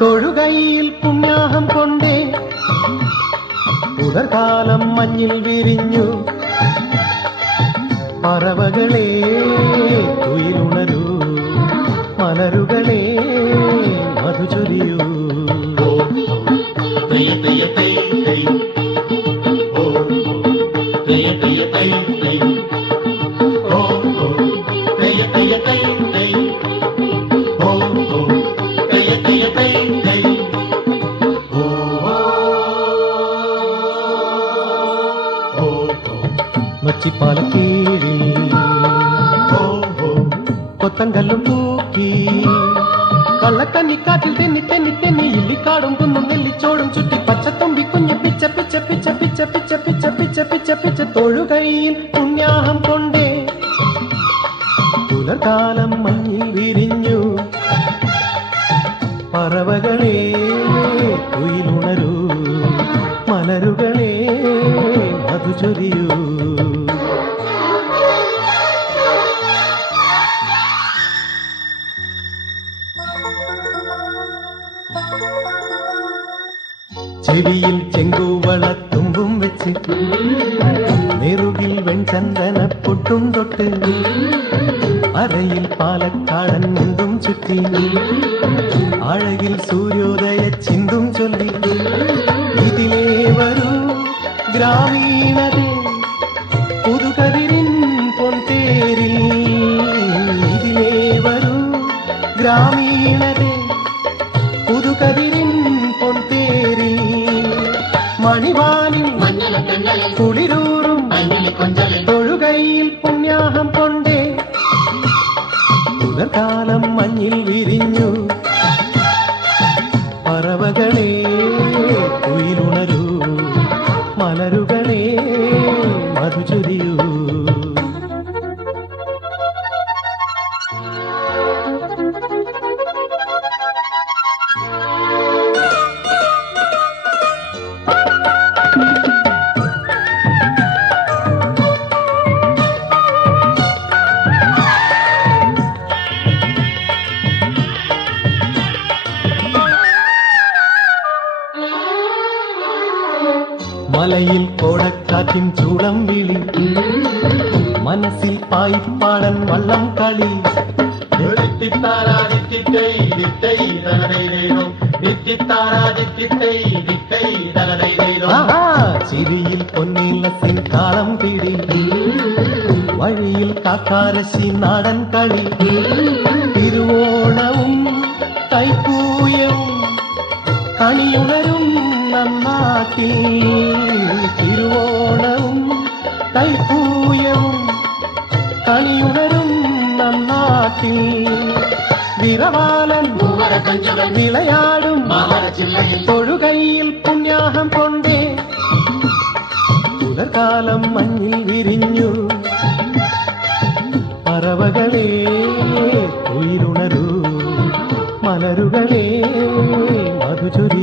തൊഴുകൈയിൽ പുണ്യാഹം കൊണ്ടേ. പുതർകാലം മഞ്ഞിൽ വിരിഞ്ഞു. പറവകളേ തുയിലുണ്ട് നൊച്ചിപ്പാലക്കീഴി കൊത്തങ്കല്ലും തൂക്കി കള്ളക്കന്നിക്കാറ്റിൽ തെന്നി തെന്നി തെന്നി ഇല്ലിക്കാടും കുന്നും നെല്ലിച്ചോടും ചുറ്റി പച്ചത്തുമ്പി കുഞ്ഞ് പിച്ച പിച്ച പിച്ച പിച്ച പിച്ച പിച്ച പിച്ച പിച്ച പിച്ച തൊഴുകൈയിൽ പുണ്യാഹം കൊണ്ടേ പുലർകാലം മഞ്ഞിൽ വിരിഞ്ഞു പറവകളെ കുയിലുണരൂ മലരുകളെ മധുചൊരിയൂ செடியில் செங்கூவள தும்பும் வச்சு நெருகில் வெண்சந்தன பொட்டும் தொட்டு அறையில் பாலக்காடன் முந்தும் சுற்றி அழகில் சூரியோதய சிந்தும் சொல்லி இதிலே வரும் கிராமீணதே ഗ്രാമീണതേ പുതുകതിരിൻ പൊൻതേരി മണിവാനിൽ കുളിരൂറും തൊഴുകയിൽ പുണ്യാഹം കൊണ്ടേ. പുതർകാലം മഞ്ഞിൽ വിരിഞ്ഞു പറവകളെ കുയിലുണരൂ മലരുകളെ മധുചൊരിയൂ. மாலையில் கோடக்காற்றின் சூடம் விழி. மனசில் பாய்ப்பாடல் வள்ளம் களி. நித்தித்தாராதித்தித்தை தித்தை தலனை தெய்வம் நித்தித்தாராதித்தித்தை தித்தை தலனை தெய்வம் சிறியில் பொன்னிலத்தின் காலம் பிடி. வழியில் காக்காரசி நாடன் களி. திருவோணமும் தைப்பூயமும் கனியுணரும் நன்னாட்டில். കൈപ്പൂയവും കണിയുണരും നന്നാട്ടിൽ വിരവാലൻ വിളയാടും തൊഴുകയിൽ പുണ്യാഹം കൊണ്ടേ. പുലർകാലം മഞ്ഞിൽ വിരിഞ്ഞു. പറവകളേ ഉയരുണരൂ മലരുകളേ മധുചൊരിയൂ